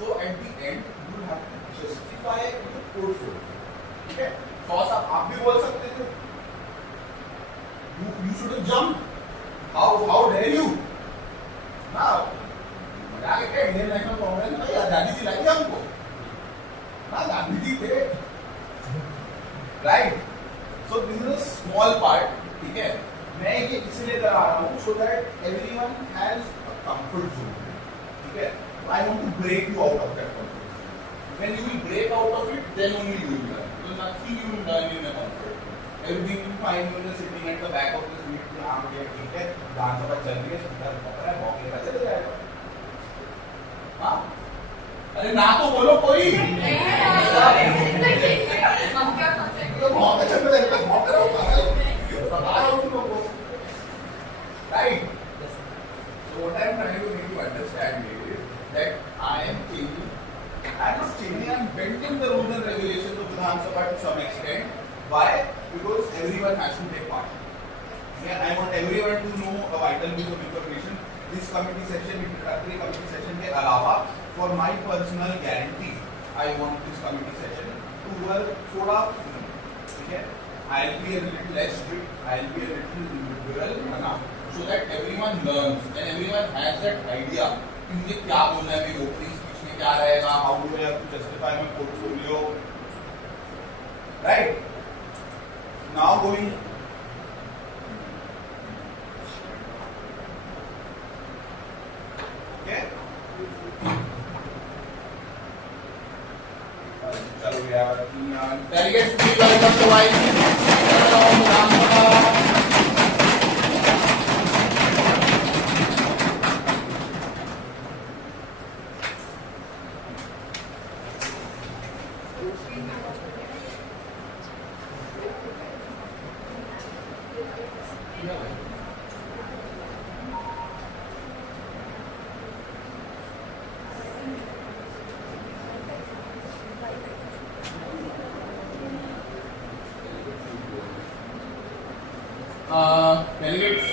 So at the end you will have to justify your portfolio. ठीक है? तो आप भी बोल सकते थे. You shouldn't jump. How dare you? ना मजाक है इंडियन नेशनल कांग्रेस में आजादी दिलाई हमको. ना गांधी जी थे. Right? So this is a small part. ठीक है? मैं ये इसलिए करा रहा हूँ so that everyone has a comfort zone. ठीक है? I want to break you out of that comfort zone. When you will break out of it, then only you will learn. Because nothing you will learn in a comfort zone. Everything you find when you're sitting at the back of this meeting, ठीक है? विधानसभा चल रही है, सुंदर पकड़ है, मौके का चले जाएगा. हाँ? अरे ना तो बोलो कोई. बहुत अच्छा मैं लगता बहुत करो बता रहा हूँ तुम लोगों को. Right? So what I am trying to make you understand is that I am changing. I am changing and bending the rules and regulations of Vidhan Sabha to some extent. Why? Because everyone has to take part. Yeah, I want everyone to know a vital piece of information. This committee session, introductory committee session के अलावा, for my personal guarantee, I want this committee session to work थोड़ा free. ठीक है? I'll be a little less strict. I'll be a little liberal, है ना? So that everyone learns and everyone has that idea कि मुझे क्या बोलना है, मेरी opening speech में क्या रहेगा, how do I have to justify my portfolio, right? Now going okay. चलो यार delegates please welcome to Vice delegates.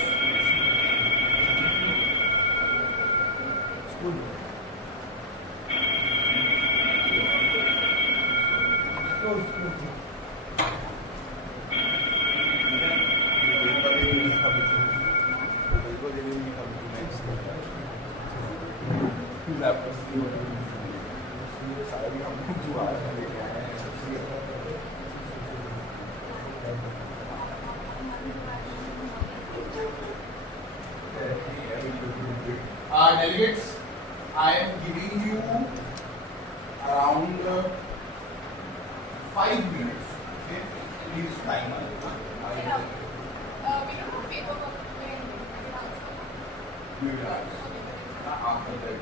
Delegates, I am giving you around 5 minutes. Okay, please timer. After that,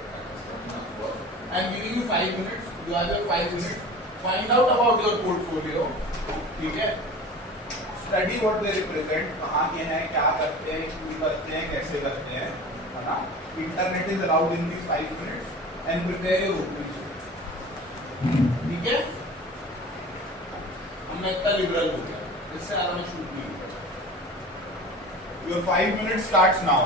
I am giving you 5 minutes. You have your 5 minutes. Find out about your portfolio. ठीक है? Study what they represent. कहाँ के हैं, क्या करते हैं, क्यों करते हैं, कैसे करते हैं, है ना? Internet is allowed in these 5 minutes and prepare your opening statement. ठीक है? हम इतना लिबरल हो गया, इससे ज़्यादा मैं शूट नहीं करूँगा. Your 5 minutes starts now.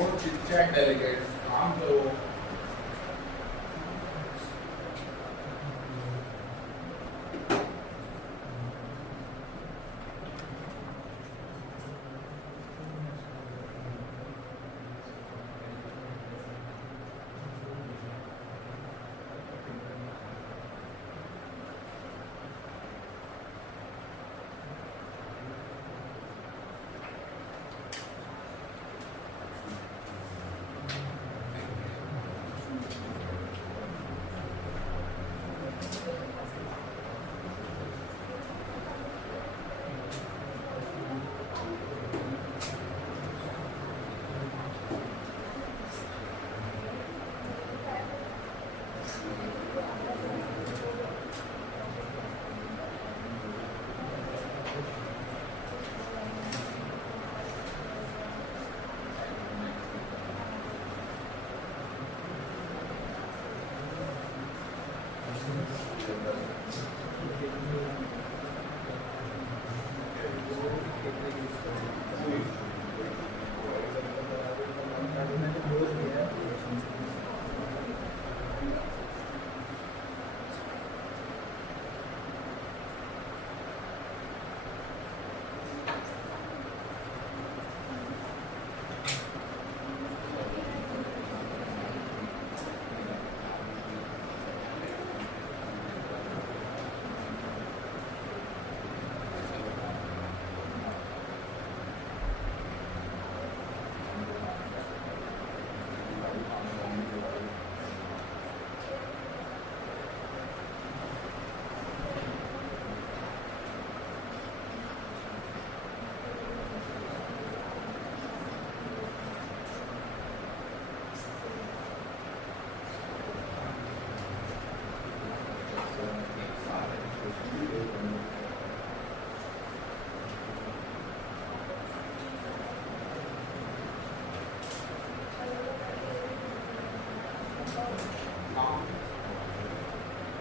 Don't chit chat delegates. काम करो.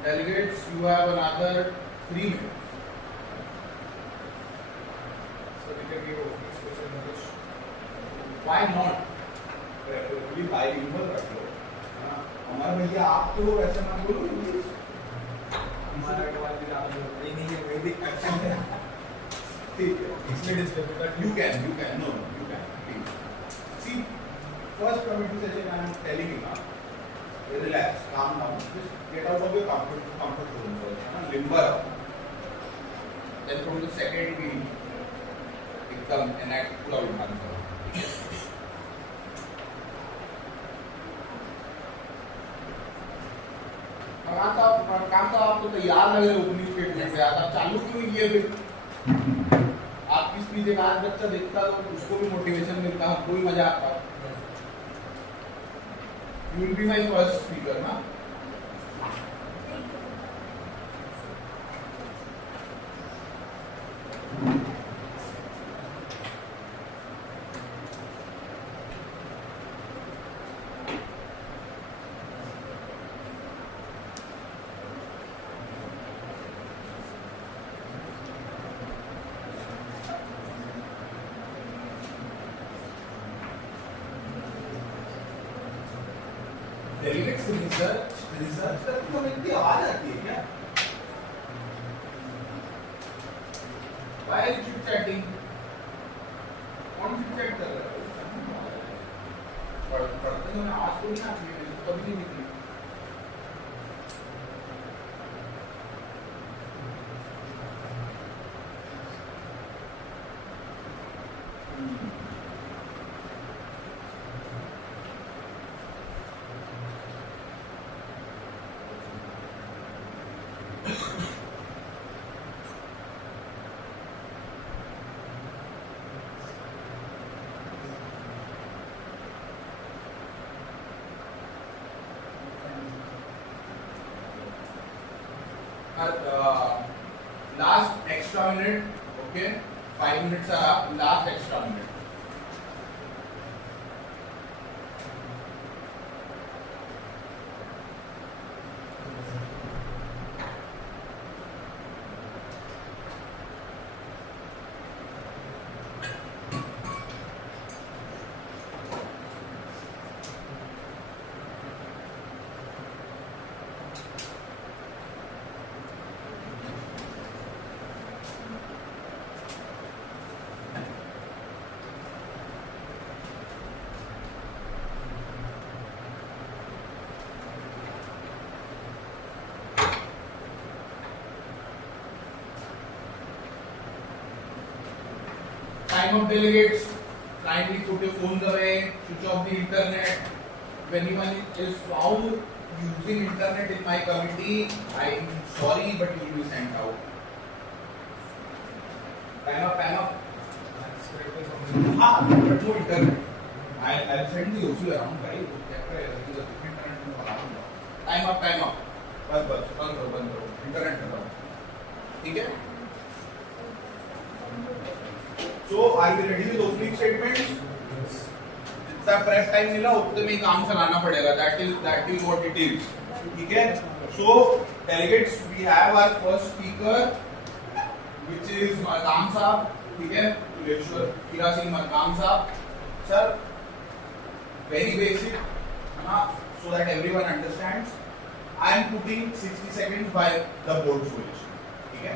Delegates, you have another 3 minutes. So we can give opening space in English. Why not? Preferably bilingual रख लो. हमारे भैया आप तो वैसे मत बोलो इंग्लिश. हमारा कमाल भी आप लोग नहीं है वैदिक एक्शन है. ठीक है. इसमें discuss You can. No, you can. Please. See, first committee session I am telling you now. Relax, calm down. Just get out of your comfort zone first. Limber up. Then from the second we एकदम enact पूरा उठान करो. काम तो आप तो तैयार लग रहे हो ओपनिंग स्टेटमेंट से. आप चालू क्यों नहीं किए फिर? आपकी स्पीच एक आज बच्चा देखता तो उसको भी मोटिवेशन मिलता, हमको भी मजा आता. You will be my first speaker, ना? डेलीगेट्स रिसर्च करके तो इतनी आ जाती है क्या? Why are you chit chatting? कौन chit-chat कर रहा है? पढ़ते समय आज तो नहीं आती है, कभी नहीं निकली. Last extra minute, okay? 5 minutes are up. Last extra minute. time up delegates. Kindly put your phones away. Switch off the internet. If anyone is found using internet in my committee, I'm sorry, but you will be sent out. Time up. but no internet. I'll send the OC around, right? Time up. बंद करो. Internet कर दो. ठीक है? So are you ready with opening statements? जितना press time मिला उतने में ही काम चलाना पड़ेगा. That is what it is. ठीक है? So delegates, we have our first speaker, which is Markam साहब. ठीक है? कुलेश्वर हीरा सिंह मरकाम साहब. Sir, very basic, so that everyone understands. I am putting 60 seconds by the board solution. ठीक है?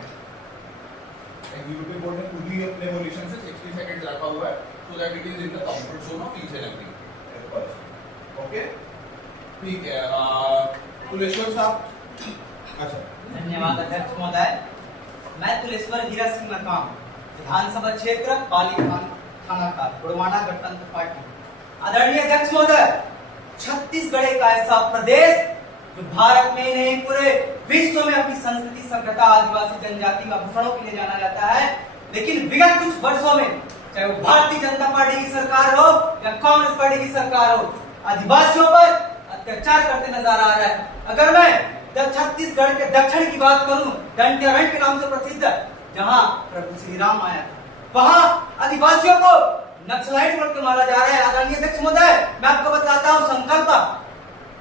एग्जीक्यूटिव बोर्ड ने खुद ही अपने वोल्यूशन से 60 सेकंड रखा हुआ है, so that it is in the comfort zone of each and every person. Okay? ठीक है. कुलेश्वर साहब. अच्छा. धन्यवाद अध्यक्ष महोदय. मैं कुलेश्वर हीरा सिंह मरकाम, विधानसभा क्षेत्र पालीगंज थाना का बुड़वाना गणतंत्र पार्टी. आदरणीय अध्यक्ष महोदय, छत्तीसगढ़ एक ऐसा प्रदेश जो भारत में नहीं पूरे विश्व में अपनी संस्कृति, सभ्यता, आदिवासी जनजाति का भूषणों के लिए जाना जाता है, लेकिन विगत कुछ वर्षों में चाहे वो भारतीय जनता पार्टी की सरकार हो या कांग्रेस पार्टी की सरकार हो, आदिवासियों पर अत्याचार करते नजर आ रहा है. अगर मैं छत्तीसगढ़ के दक्षिण की बात करूं, दंतेवाड़ा के नाम से प्रसिद्ध, जहां प्रभु श्री राम आया था, वहां आदिवासियों को नक्सलाइट बोल के मारा जा रहा है. आदरणीय अध्यक्ष महोदय, मैं आपको बताता हूं,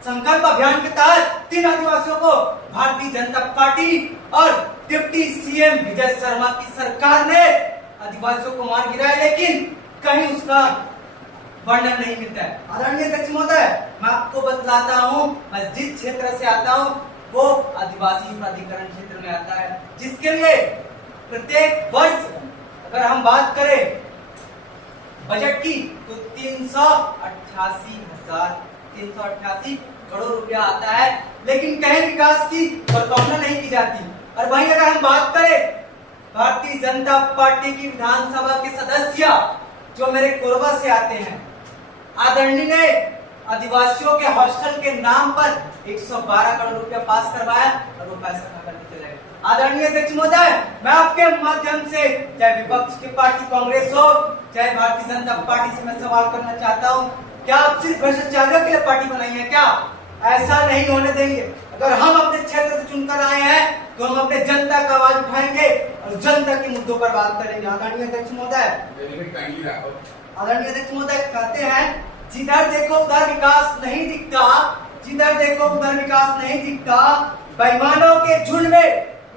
संकल्प अभियान के तहत 3 आदिवासियों को भारतीय जनता पार्टी और डिप्टी सीएम विजय शर्मा की सरकार ने आदिवासियों को मार गिराया, लेकिन कहीं उसका वर्णन नहीं मिलता है. आदरणीय अध्यक्ष महोदय, मैं आपको बतलाता हूं, मैं जिस क्षेत्र से आता हूं वो आदिवासी प्राधिकरण क्षेत्र में आता है, जिसके लिए प्रत्येक वर्ष अगर हम बात करें बजट की तो 388 करोड़ रुपया आता है, लेकिन कहीं विकास की परिकल्पना नहीं की जाती. और वहीं अगर हम बात करें भारतीय जनता पार्टी की विधानसभा के सदस्य जो मेरे कोरबा से आते हैं, आदरणीय ने आदिवासियों के हॉस्टल के नाम पर 112 करोड़ रुपया पास करवाया और वो पैसा खाकर निकल गए. आदरणीय अध्यक्ष महोदय, मैं आपके माध्यम से चाहे विपक्ष की पार्टी कांग्रेस हो चाहे भारतीय जनता पार्टी से मैं सवाल करना चाहता हूं, क्या आप सिर्फ भ्रष्टाचारियों के लिए पार्टी बनाई है क्या? ऐसा नहीं होने देंगे. अगर हम अपने क्षेत्र से चुनकर आए हैं तो हम अपने जनता का आवाज उठाएंगे और जनता के मुद्दों पर बात करेंगे. आदरणीय अध्यक्ष महोदय, कहते हैं जिधर देखो उधर विकास नहीं दिखता, बेईमानों के झुंड में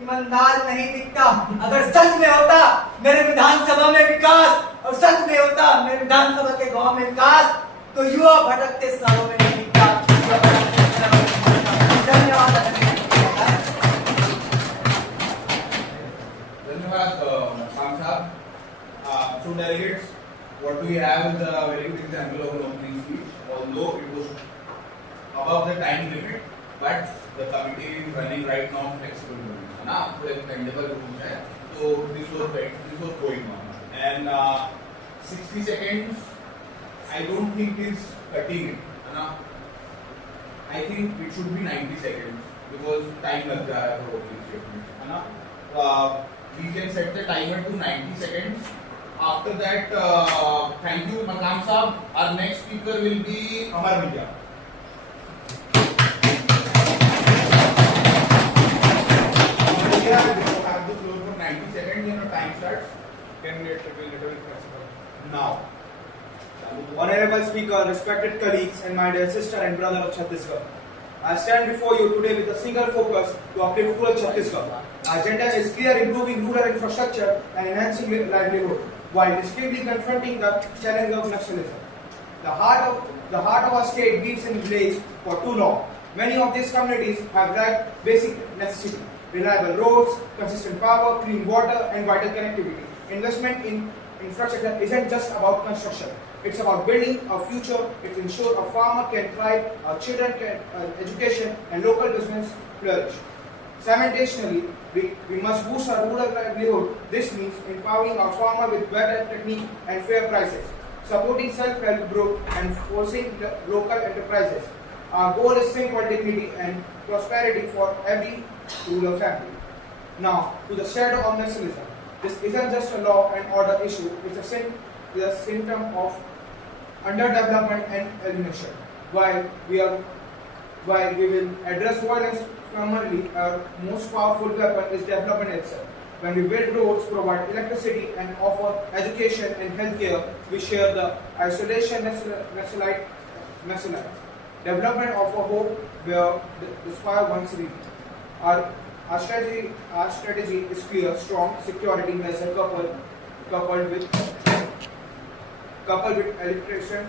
ईमानदार नहीं दिखता. अगर सच में होता मेरे विधानसभा में विकास और सच में होता मेरे विधानसभा के गांव में विकास, तो युवा भटकते शहरों में नहीं दिखता. धन्यवाद. So delegates, what we have is a very good example of an opening speech. Although it was above the time limit, but the committee is running right now flexible rules. ना तो extendable rules है. So this was going on. And 60 seconds, I don't think is cutting it. ना I think it should be 90 seconds because time लग जा रहा है for opening statement. ना we can set the timer to 90 seconds. After that, thank you, Maqam Saab. Our next speaker will be Amar Bhaiya. Amar Bhaiya, you have the floor for 90 seconds. Your time starts. 10 minutes will be little flexible. Now. Honorable Speaker, respected colleagues, and my dear sister and brother of Chhattisgarh, I stand before you today with a single focus to uplift rural Chhattisgarh. Our agenda is clear: improving rural infrastructure and enhancing livelihood, while distinctly confronting the challenge of nationalism. The heart of our state beats in village for too long. Many of these communities have lacked basic necessity: reliable roads, consistent power, clean water, and vital connectivity. Investment in infrastructure isn't just about construction. It's about building a future. It ensures a farmer can thrive, our children can education, and local business flourish. Simultaneously, we must boost our rural livelihood. This means empowering our farmer with better technique and fair prices, supporting self-help group and forcing the local enterprises. Our goal is simple dignity and prosperity for every rural family. Now, to the shadow of nationalism. This isn't just a law and order issue, it's a symptom of underdevelopment and alienation. While we will address violence primarily, our most powerful weapon is development itself. When we build roads, provide electricity, and offer education and healthcare, we share the isolation nationalite. Development offer hope where the fire once reached. Our strategy is clear: strong security measure coupled with electrician,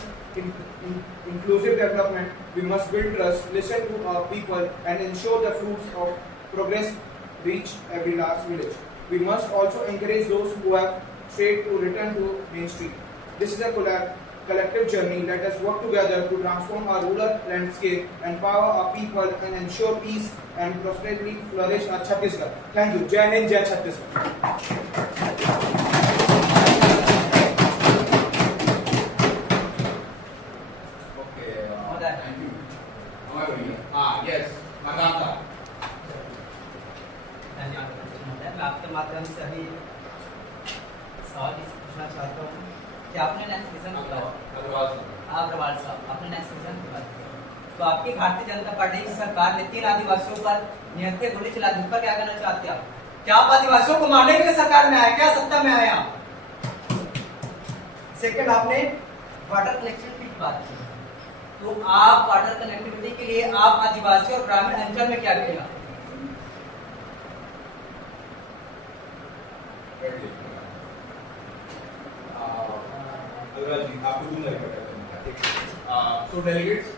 inclusive development. We must build trust, listen to our people, and ensure the fruits of progress reach every last village. We must also encourage those who have strayed to return to Main Street. This is a collective journey. Let us work together to transform our rural landscape, empower our people, and ensure peace and prosperity flourish our Chhattisgarh. Thank you. Jai Hind, Jai Chhattisgarh. Thank you. Yes, Maganta. धन्यवाद महोदय। मैं आपके माध्यम से अभी सवाल पूछना चाहता हूँ कि आपने नेक्स्ट विजन की बात अग्रवाल साहब, आपने नेक्स्ट विजन की बात की, तो आपकी भारतीय जनता पार्टी की सरकार ने 3 आदिवासियों पर निहत्थे गोली चला दी, पर क्या करना चाहते हैं आप? क्या आप आदिवासियों को मारने के लिए सरकार में आए, क्या सत्ता में आए आप? सेकंड, आपने वाटर कनेक्शन की बात की, तो आप वाटर कनेक्टिविटी के लिए आप आदिवासी और ग्रामीण अंचल में क्या किया? So delegates,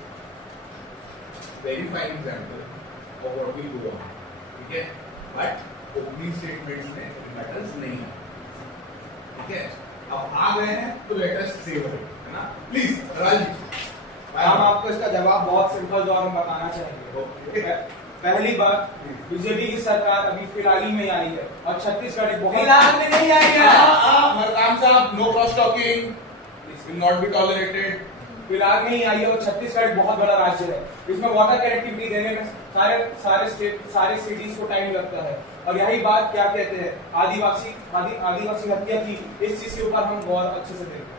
very fine example of what will go on. ठीक है, but opening statements में matters नहीं है. ठीक है, अब आ गए हैं तो let us savor it, है ना? Please, राजीव. हम आपको इसका जवाब बहुत सिंपल और हम बताना चाहेंगे। पहली बात, बीजेपी की सरकार अभी फिलहाल ही में आई है और छत्तीसगढ़ एक बहुत फिलहाल में नहीं आई है। मरकाम साहब, no cross talking, this will not be tolerated. फिलहाल में ही आई है और छत्तीसगढ़ बहुत बड़ा राज्य है। इसमें वाटर कनेक्टिविटी देने में सारे सिटीज को टाइम लगता है और यही बात क्या कहते हैं आदिवासी हत्या की, इस चीज के ऊपर हम बहुत अच्छे से देखते हैं।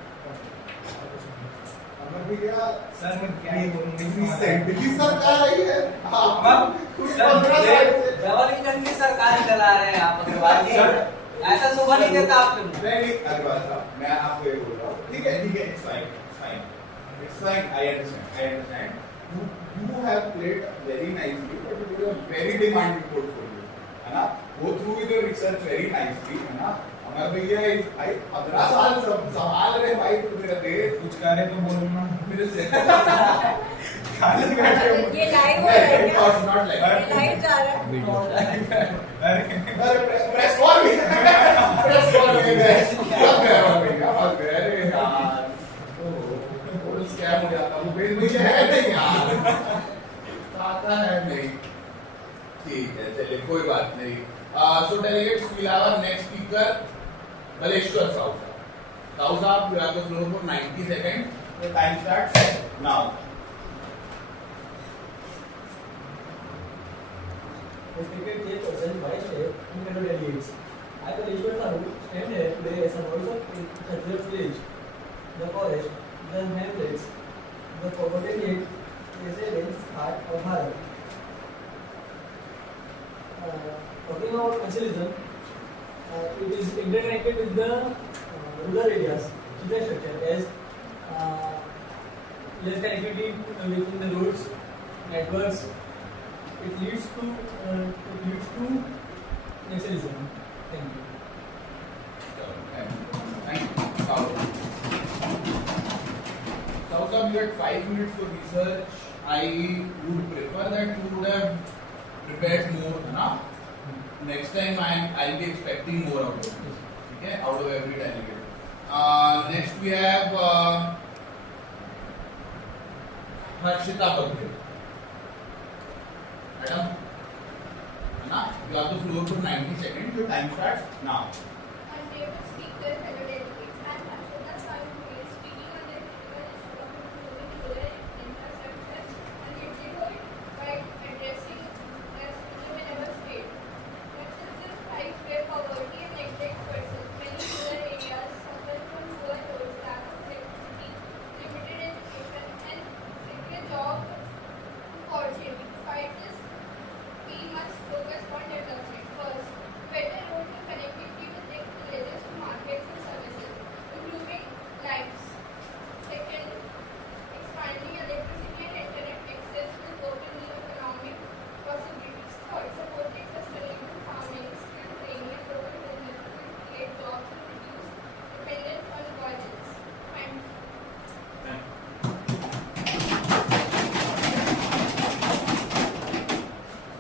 सर मैं क्या ही की सरकार आई है, डबल की सरकार चला रहे हैं आप अग्रवाल जी, ऐसा शोभा नहीं देता आपको। नहीं अग्रवाल साहब, मैं आपको ये बोल रहा हूँ, ठीक है, it's fine, I understand. You have played very nicely, but it is a very demanding portfolio, है ना? Go through with your research very nicely, है ना? हमारे भैया 15 साल संभाल रहे भाई, तो मेरा देश कुछ करे तो बोलना मेरे से ये लाइव हो रहा है क्या? not like ये लाइव जा रहा है। प्रेस कॉल भी गैस क्या अरे यार, तो स्कैम हो जाता, वो बेच मुझे है नहीं यार, आता है नहीं, ठीक है, चलिए कोई बात नहीं। So delegates, we'll have our next speaker, Baleshwar Sahu. Sahu साहब, you have the floor for 90 seconds. The time starts now. Respected chairperson, vice chair, and fellow delegates, I, Baleshwar Sahu, stand here today as a voice of Chhattisgarh village, the forest, the hamlets, the forgotten residents heart of Bharat. Talking about nationalism, it is interconnected with the rural areas, infrastructure, as less connectivity within the roads, networks. It leads to nationalism. Thank you. Thank you. Sahu, you had 5 minutes for research. I would prefer that you would have prepared more, enough. Next time I'll be expecting more out of you. Okay, out of every delegate. Next we have Harshita Bagre. Madam, है ना? You have the floor for 90 seconds. Your time starts now.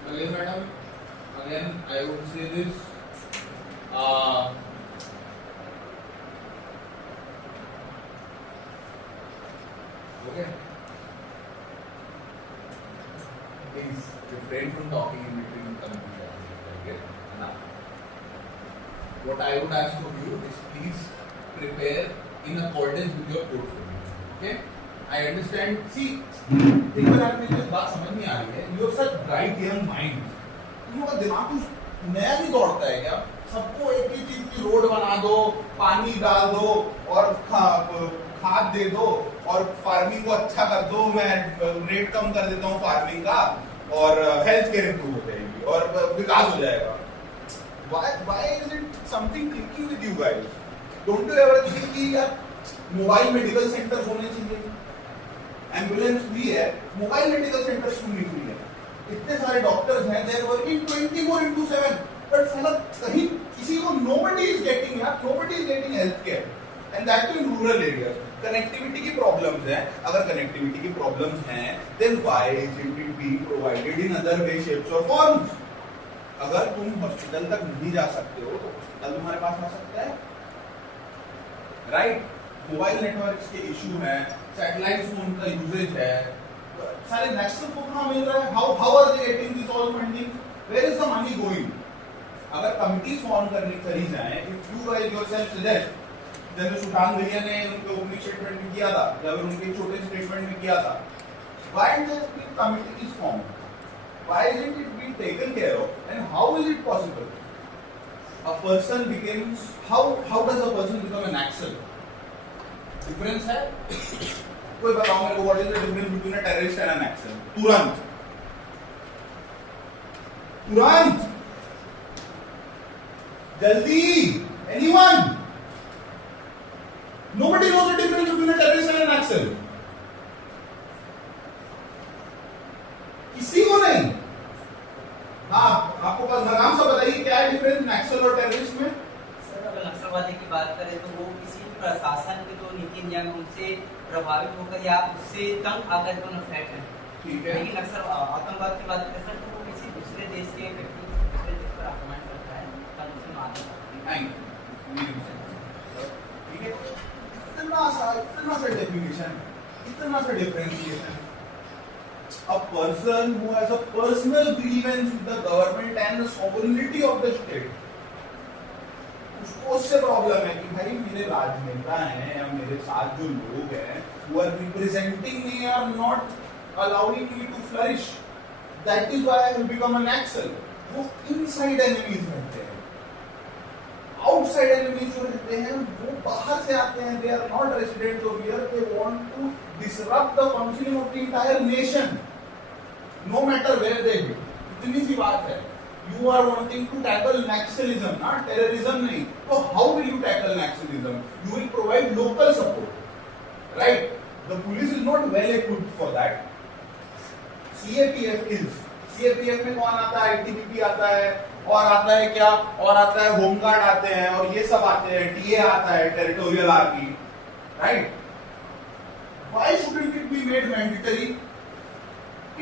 Again, madam, again I would say this. Okay. Please refrain from talking in between conversations. Okay. Now, what I would ask of you is please prepare in accordance with your portfolio. Okay. I understand. See, एक बार आपने जो बात समझ में आ रही है, you have such bright young minds. तुम लोग का दिमाग कुछ नया नहीं दौड़ता है क्या? सबको एक ही चीज की रोड बना दो, पानी डाल दो और खाद दे दो और फार्मिंग को अच्छा कर दो, मैं रेट कम कर देता हूँ फार्मिंग का और हेल्थ केयर इंप्रूव हो जाएगी और विकास हो जाएगा. Why is it something clicking with you guys? Don't you ever think कि यार मोबाइल मेडिकल सेंटर होने चाहिए? एम्बुलेंस फ्री है, मोबाइल मेडिकल सेंटर क्यों नहीं फ्री है? इतने सारे डॉक्टर्स हैं, they are working 24/7, बट साला कहीं किसी को nobody is getting health care, and that too in rural areas. Connectivity की प्रॉब्लम्स हैं. अगर कनेक्टिविटी की प्रॉब्लम्स हैं, then why isn't it being provided in other way, shapes or forms? अगर तुम हॉस्पिटल तक नहीं जा सकते हो तो हॉस्पिटल तुम्हारे पास आ सकता है, राइट? मोबाइल नेटवर्क्स के इशू है, सैटेलाइट फोन का यूजेज है, सारे नेशनल को कहाँ मिल रहा है? How are they getting this all funding? Where is the money going? अगर कमिटीज फॉर्म करी जाए, if you guys yourself suggest, जैसे सुल्तान भैया ने उनके ओपनिंग स्टेटमेंट में किया था या फिर उनके छोटे स्टेटमेंट में किया था, why does this committee is form? Why isn't it being taken care of and how is it possible? A person becomes how does a person become an axle? Difference है? कोई बताओ मेरे को, what is the difference between a terrorist and an axle? तुरंत जल्दी, anyone? Nobody knows the difference between a terrorist and an axle. किसी को नहीं. हाँ, आपको पास नाम से बताइए क्या है डिफरेंस एक्सेल और टेररिस्ट में? सर, अगर नक्सलवादी की बात करें तो वो किसी प्रशासन के जो नीति नियम उनसे प्रभावित होकर या उससे तंग आकर के उन्हें फ्लैट है. ठीक है. लेकिन अक्सर आतंकवाद की बात करें सर तो वो किसी दूसरे देश के व्यक्ति दूसरे देश पर आक्रमण करता है, तब उसे मारता है. ठीक है. इतना सा डेफिनेशन, इतना सा differentiation. A person who has a personal grievance with the government and the sovereignty of the state, उसको उससे प्रॉब्लम है कि भाई मेरे राजनेता हैं या मेरे साथ जो लोग हैं who are representing me are not allowing me to flourish. That is why I will become an axle. वो inside enemies रहते हैं, outside enemies जो रहते हैं वो बाहर से आते हैं. They are not residents of here. They want to disrupt the functioning of the entire nation, no matter where they be. इतनी सी बात है. You are wanting to tackle Naxalism, not terrorism नहीं. So how will you tackle Naxalism? You will provide local support, right? The police is not well equipped for that. CAPF is. CAPF में कौन आता है? ITBP आता है और आता है क्या? और आता है होमगार्ड आते हैं और ये सब आते हैं. TA आता है, territorial army, right? Why shouldn't it be made mandatory?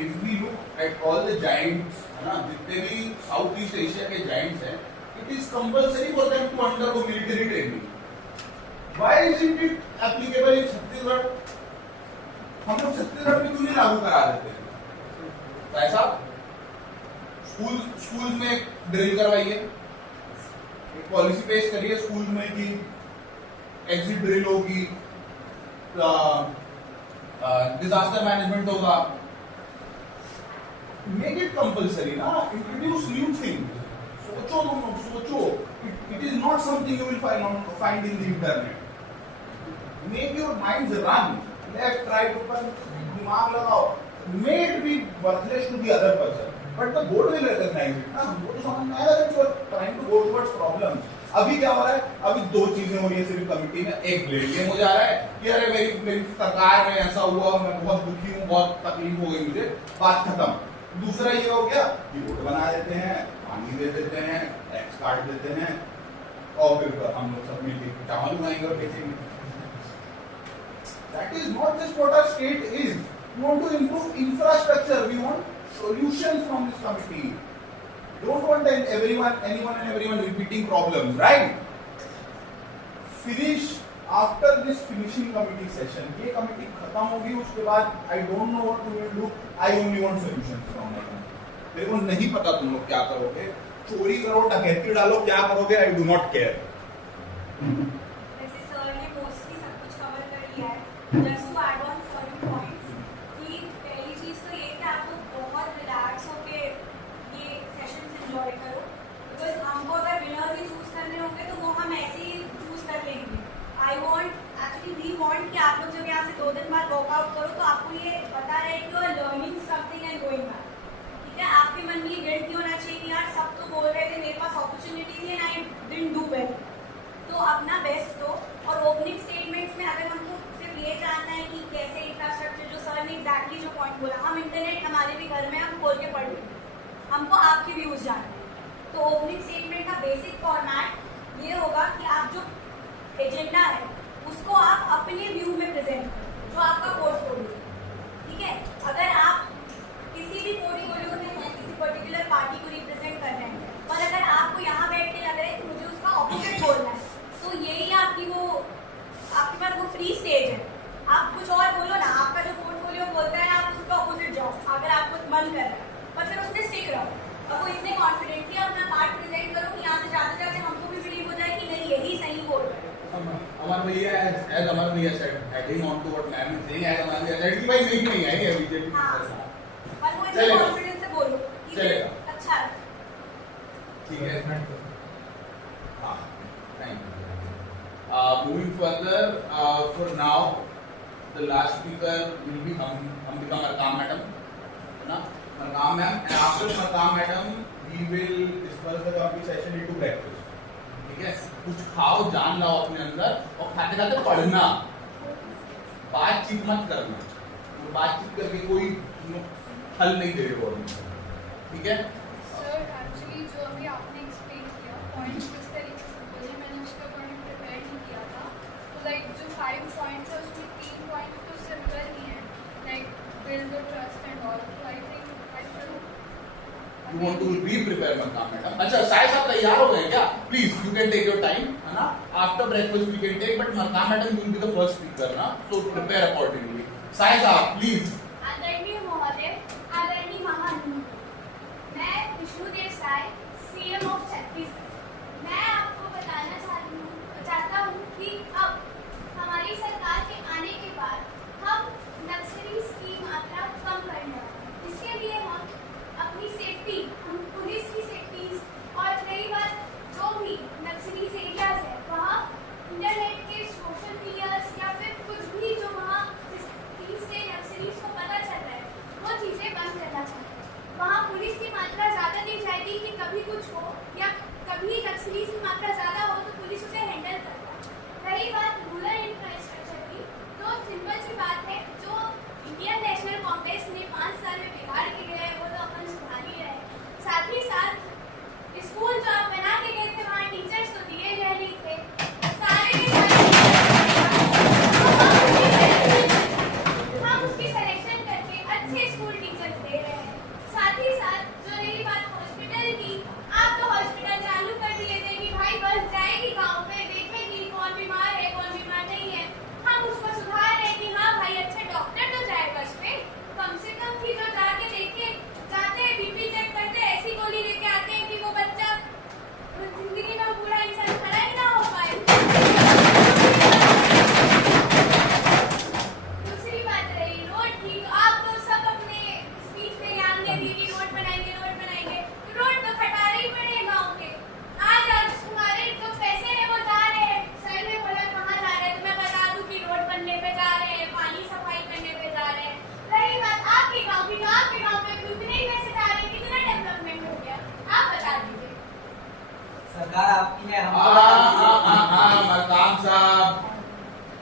If we look at all the giants, है ना, जितने भी साउथ ईस्ट एशिया के giants हैं, it is compulsory for them to undergo military training. Why isn't it applicable in Chhattisgarh? हम लोग छत्तीसगढ़ में क्यों नहीं लागू करा देते हैं? ऐसा स्कूल में ड्रिल करवाइए, एक पॉलिसी पेश करिए स्कूल में कि एग्जिट ड्रिल होगी, डिजास्टर मैनेजमेंट होगा. मेक इट कंपल्सरी ना, इंट्रोड्यूस न्यू थिंग. सोचो तुम लोग, सोचो. It is not something you will find in the internet. Make your mind run, left right ऊपर दिमाग लगाओ. May it be worthless to the other person, but the board will recognize it ना. वो तो समझ में आएगा that you are trying to go towards problem. अभी क्या हो रहा है, अभी दो चीजें हो रही है सिविल कमिटी में. एक ब्लेम गेम हो जा रहा है कि अरे मेरी सरकार में ऐसा हुआ, मैं बहुत दुखी हूँ, बहुत तकलीफ हो गई मुझे, बात खत्म. दूसरा ये हो गया कि वोट बना देते हैं, पानी दे देते हैं, टैक्स काट देते हैं, और फिर हम लोग सब मिलकर चावल उगाएंगे और बेचेंगे. That is not just what our state is. We want to improve infrastructure. We want solutions from this committee. Don't want anyone and everyone repeating problems, right? Finish after this finishing committee session. ये committee खत्म होगी, उसके बाद I don't know what we will do. I only want solutions from the committee. मेरे को नहीं पता तुम लोग क्या करोगे. चोरी करो, डकैती डालो, क्या करोगे? I do not care. वैसे सर ने मोस्टली सब कुछ कवर कर लिया है. Just to add on certain points कि पहली चीज तो ये कि आप लोग बहुत रिलैक्स होके ये सेशंस एंजॉय करो. बिकॉज हमको अगर विनर भी चूज करने होंगे तो वो हम ऐसे ही चूज कर लेंगे. I want actually we want कि आप लोग जब यहाँ से 2 दिन बाद वर्कआउट करो तो आपको ये पता रहे कि you are learning something and going back. ठीक है, आपके मन में ये गिल्ट नहीं होना चाहिए कि यार सब तो बोल रहे थे, मेरे पास अपॉर्चुनिटी थी and I didn't do well. तो अपना बेस्ट दो. और ओपनिंग स्टेटमेंट्स में अगर हमको सिर्फ ये जानना है कि कैसे इंफ्रास्ट्रक्चर, जो सर ने एग्जैक्टली जो पॉइंट बोला, हम इंटरनेट हमारे भी घर में हम खोल के पढ़ लेंगे, हमको आपके व्यूज जानना है. तो ओपनिंग स्टेटमेंट का बेसिक फॉर्मेट ये होगा कि आप जो एजेंडा है उसको आप अपने व्यू में प्रेजेंट करो, जो आपका पोर्टफोलियो. ठीक है, अगर आप किसी भी पोर्टफोलियो में हैं, किसी पर्टिकुलर पार्टी को रिप्रेजेंट कर रहे हैं, और अगर आपको यहाँ बैठ के लग रहा है कि मुझे उसका ऑपोजिट बोलना है, तो यही आपकी वो आपके पास वो फ्री स्टेज है. आप कुछ और बोलो ना, आपका जो पोर्टफोलियो बोलता है आप उसका ऑपोजिट जाओ अगर आपको मन कर रहा है, पर फिर उसमें स्टिक रहो. और वो इतने कॉन्फिडेंटली अपना पार्ट प्रेजेंट करो कि यहाँ से जाते जाते हमको भी बिलीव हो जाए कि नहीं यही सही बोल रहे हैं. अमर भैया as अमर भैया said, adding on to what ma'am is saying, as अमर भैया said कि भाई नहीं आएंगे बीजेपी. हाँ, पर वो इतने कॉन्फिडेंस से बोलो कि चलेगा. अच्छा ठीक है. हाँ, thank you. Moving further, for now, the last speaker will be Ambika Markam madam, है ना? Markam ma'am, and after Markam madam, we will disperse the committee session into breakfast. ठीक है? कुछ खाओ, जान लाओ अपने अंदर, और खाते खाते पढ़ना. बातचीत मत करना. बातचीत करके कोई हल नहीं दे रहे हो. ठीक है? सर एक्चुअली जो अभी आपने एक्सप्लेन किया पॉइंट्स किस तरीके से बोले, मैंने उसका पॉइंट प्रिपेयर नहीं किया था. तो लाइक जो 5 पॉइंट्स है उसमें 3 पॉइंट्स तो सिमिलर ही हैं, like build the trust and all. तो I think I should You want to re-prepare Markam madam. अच्छा, साय साहब तैयार हो गए क्या? Please, you can take your time, है ना? After breakfast we can take, but Markam madam will be the first speaker, ना? So prepare accordingly. साय साहब, please. आदरणीय महोदय, आदरणीय महानुभाव, मैं विष्णु देसाई, सीएम ऑफ छत्तीसगढ़. मैं आपको बताना चाहता हूँ कि अब हमारी सरकार के आने के बाद हम नक्सलीज की मात्रा कम करने वाले हैं. इसके लिए हम अपनी सेफ्टी, हम पुलिस की सेफ्टी, और रही बात जो भी नक्सलीज एरियाज है वहाँ इंटरनेट के सोशल मीडियाज या फिर कुछ भी जो वहाँ जिस चीज़ से नक्सलीज को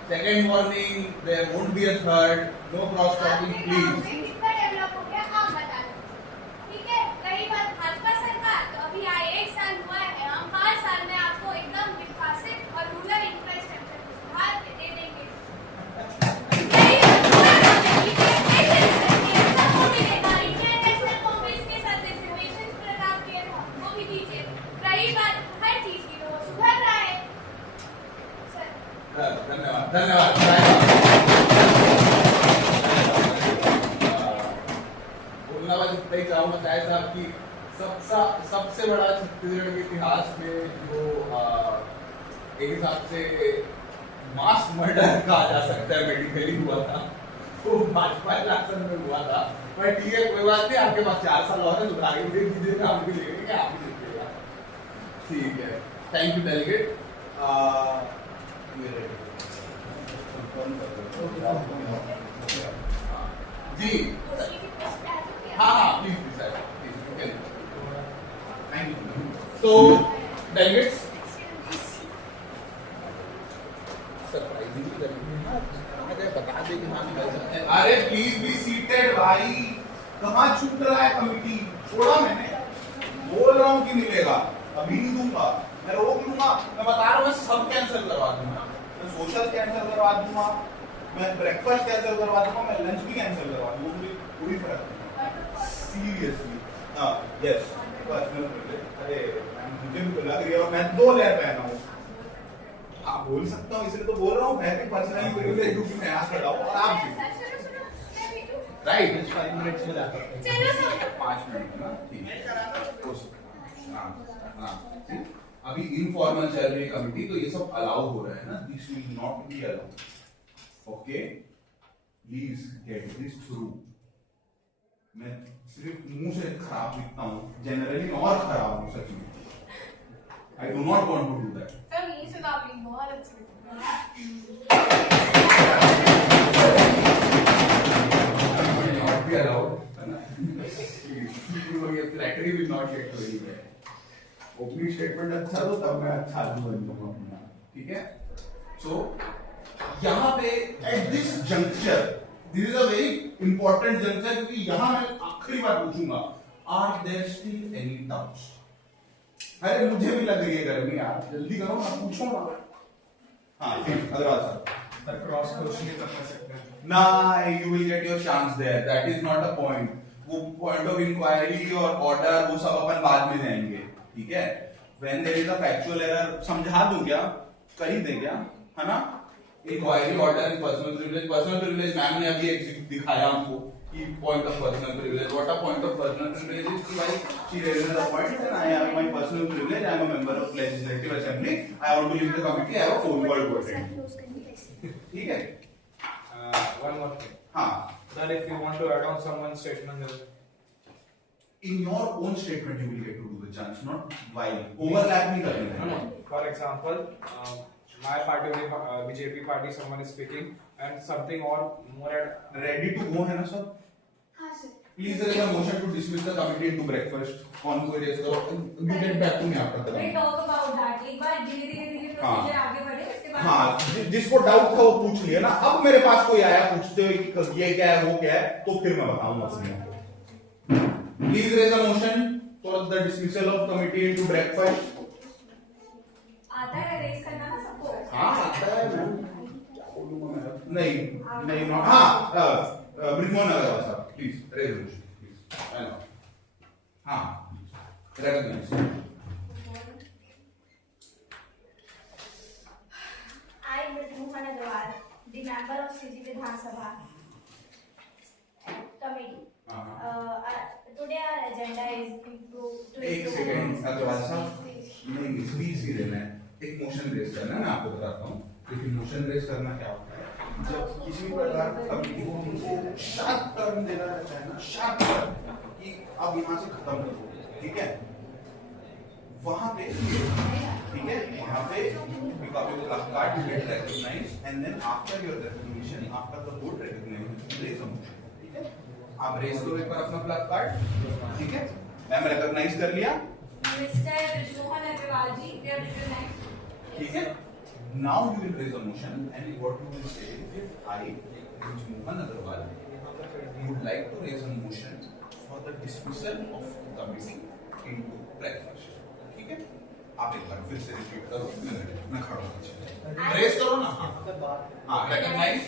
Second warning, there won't be a third. No cross talking, आपके गांव please. में कितना डेवलप हो गया आप बता दो, ठीक है? रही बात भाजपा सरकार, तो अभी आए 1 साल हुआ है, हम 5 साल में आपको एकदम विकसित और रूरल इंफ्रास्ट्रक्चर सुधार के दे देंगे। यही पूरा करने की सब मिलेगा, इंटरनेशनल कॉन्फ्रेंस के साथ रिजर्वेशन प्रदान किए थे, वो भी दीजिए। रही बात हर चीज की, तो वो सुधर रहा है सर। धन्यवाद धन्यवाद। बोलना बस इतना ही चाहूंगा चाहे साहब की सबसे बड़ा छत्तीसगढ़ के इतिहास में जो एक हिसाब से मास मर्डर कहा जा सकता है मेडिकली हुआ था, वो भाजपा शासन में हुआ था। पर ठीक है, कोई बात नहीं, आपके पास 4 साल और है, तो आगे दे दीजिएगा, हम भी लेंगे, आप भी दीजिएगा। ठीक है, थैंक यू डेलीगेट। जी हाँ please sir, please thank you. तो डेलीगेट्स बता दे कि हाँ निकल सकते हैं। अरे प्लीज बी सीटेड भाई, कहाँ छूट रहा है कमिटी? छोड़ा मैंने, बोल रहा हूँ कि मिलेगा, अभी नहीं दूंगा, मैं रोक लूंगा, मैं बता रहा हूँ सब कैंसिल करवा दूंगा, मैं सोशल कैंसिल करवा दूंगा, मैं ब्रेकफास्ट कैंसिल करवा दूंगा, मैं लंच भी कैंसिल करवा दूंगा, मुझे कोई फर्क नहीं। सीरियसली हाँ यस पर्सनल प्रिविलेज। अरे मुझे भी तो लग रही है, और मैं 2 लेयर पहना हूँ, हाँ बोल सकता हूँ, इसलिए तो बोल रहा हूँ, मैं भी पर्सनली प्रिविलेज क्योंकि मैं यहाँ खड़ा हूँ और आप भी। राइट, 5 मिनट्स में जाता हूँ। 5 मिनट ना, ठीक है। हाँ ठीक। अभी इनफॉर्मल चल रही कमिटी, तो ये सब अलाउ हो रहा है ना, this will not be allowed. Okay, please get this through. मैं सिर्फ मुंह से खराब दिखता हूँ, जनरली और खराब हूँ सच में। I do not want to do that. Sir मुंह से तो आप बहुत अच्छे not be allowed. ये flattery will not get to anywhere. Opening statement अच्छा तो तब मैं अच्छा आदमी बन जाऊंगा अपना, ठीक है? So यहाँ पे at this juncture, this is a very important juncture क्योंकि यहाँ मैं आखिरी बार पूछूंगा, are there still any doubts? अरे मुझे भी लग रही है गर्मी यार, जल्दी करो ना, पूछो ना। हाँ ठीक, अग्रवाल साहब। क्रॉस क्वेश्चन कर सकते हैं। Nah, you will get your chance there. That is not a point. वो point of inquiry और order वो सब अपन बाद में जाएंगे, ठीक है? When there is a factual error, समझा दूं क्या? कर ही दें क्या? है ना? Inquiry, order and personal privilege. Personal privilege ma'am ने अभी दिखाया हमको कि point of personal privilege. What a point of personal privilege is कि भाई she raises a point and I have my personal privilege. I am a member of legislative assembly. I want to leave the committee. I have a phone call to attend. ठीक है? One more thing. हाँ. Sir, if you want to add on someone's statement, In your own statement, you will get to do the chance, not while overlap नहीं करने देना. for example, my party, BJP party, someone is speaking, and something or more at Ready to go है ना sir? हाँ sir. Please there is a motion to dismiss the committee into breakfast. कौन कोई race करो? You get back to me after We'll that. talk about that. एक बार धीरे procedure आगे बढ़े, उसके बाद हाँ, जिसको डाउट था वो पूछ लिया ना. अब मेरे पास कोई आया पूछते हुए कि ये क्या है वो क्या है, तो फिर मैं बताऊंगा उसमें. Please raise a motion for the dismissal of committee into breakfast. आता है रेस करना ना सबको। हाँ आता है मैम. नहीं नहीं नॉट. हाँ ब्रिजमोहन अग्रवाल साहब प्लीज रेजोल्यूशन प्लीज. हाँ recognize. I, Mohan Agarwal, the member of CG Vidhan Sabha committee. Today our agenda is to एक सेकेंड अग्रवाल साहब, नहीं स्पीच ही देना है, एक मोशन रेस करना है. मैं आपको बताता हूँ लेकिन मोशन रेस करना क्या होता है, जब किसी प्रकार कमिटी को उनको शार्प टर्न देना रहता है ना, शार्प टर्न कि अब यहाँ से खत्म करो, ठीक है? वहां पे ठीक है, वहां पे because you will start to get recognized and then after your recognition, after the board recognition, raise a motion. ठीक है? आप रेस करो एक बार अपना प्लग कार्ड, ठीक है? मैम रिकॉग्नाइज कर लिया, mister Mohan Agarwal ji, they are recognized. ठीक है? Now you will raise a motion and what you will say is, I, Mohan Agarwal, would like to raise a motion for the dismissal of the committee into breakfast. ठीक है? आप एक बार फिर से repeat करो, मैं खड़ा हूँ। रेस करो ना। हाँ, recognize.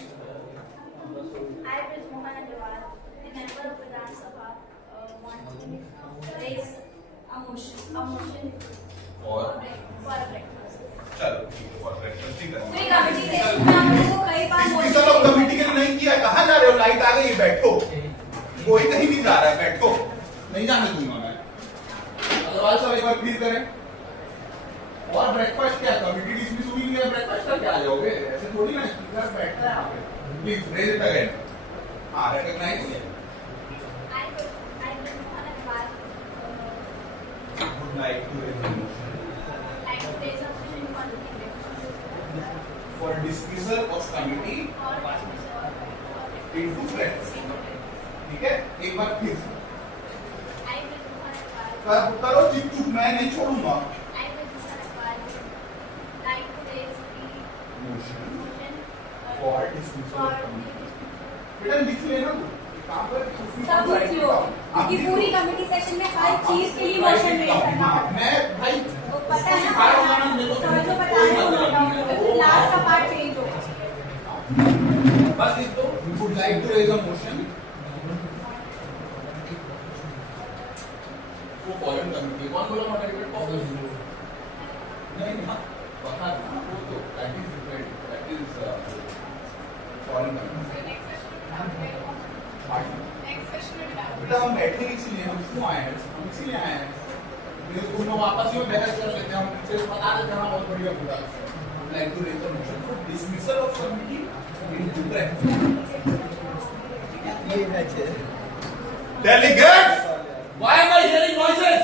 I, Mohan Agarwal, the member of Vidhan Sabha, want to raise a motion और for breakfast. चलो ठीक है, for breakfast ठीक है। पूरी कमेटी से हम लोगों को कई बार dismissal of committee के लिए नहीं किया, कहाँ जा रहे हो? लाइट आ गई, बैठो। कोई कहीं नहीं जा रहा है, बैठो। नहीं जाने दूंगा मैं। अग्रवाल साहब एक बार क्लियर करें। और ब्रेकफास्ट क्या? कमिटी डिसमिस हुई नहीं है, ब्रेकफास्ट करके आ जाओगे? ऐसे थोड़ी ना स्पीकर बैठता है यहाँ पे। Please raise it again. हाँ, recognize. I, Mohan Agarwal, would like to raise a motion like to raise a motion for the breakfast. for dismissal of committee Or dismissal of into breakfast. ठीक है? एक बार फिर से। I, Mohan Agarwal, करो चुप, मैं नहीं छोड़ूंगा। I, Mohan Agarwal, like to raise the motion motion for dismissal for of the committee। dismissal. बेटा लिख लेना तू। काम कर। सब लिख लो क्योंकि पूरी कमेटी सेशन में हर चीज के लिए मोशन रेज करना पड़ता है। मैं भाई वो पता है ना, सर जो बता रहे हैं वो लास्ट का पार्ट चेंज होगा। बस लिख दो। Would like to raise a motion वो फॉरेन कमिटी। कौन बोला मॉडरेटर? नहीं हाँ बता वो तो that is different, that is foreign committee. बेटा हम बैठे इसलिए, हम क्यों आए हैं? हम इसलिए आए हैं। ये दोनों वापस ही बहस कर लेते हैं, हम से बता देते हैं बहुत बढ़िया पूरा। Like to raise a motion for dismissal of committee into breakfast. ये है chair. Delegates, why am I hearing noises?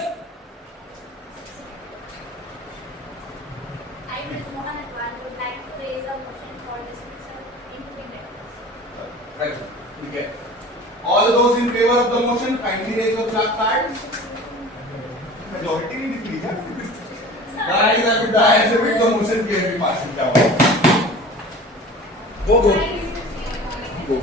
I, Mohan Agarwal, would like to raise a motion for dismissal into the breakfast. Right. Okay. All those in favor of the motion, kindly raise your black cards. Majority नहीं दिख रही है। Guys, I would die as if the motion clearly passes down. Go. I, Go.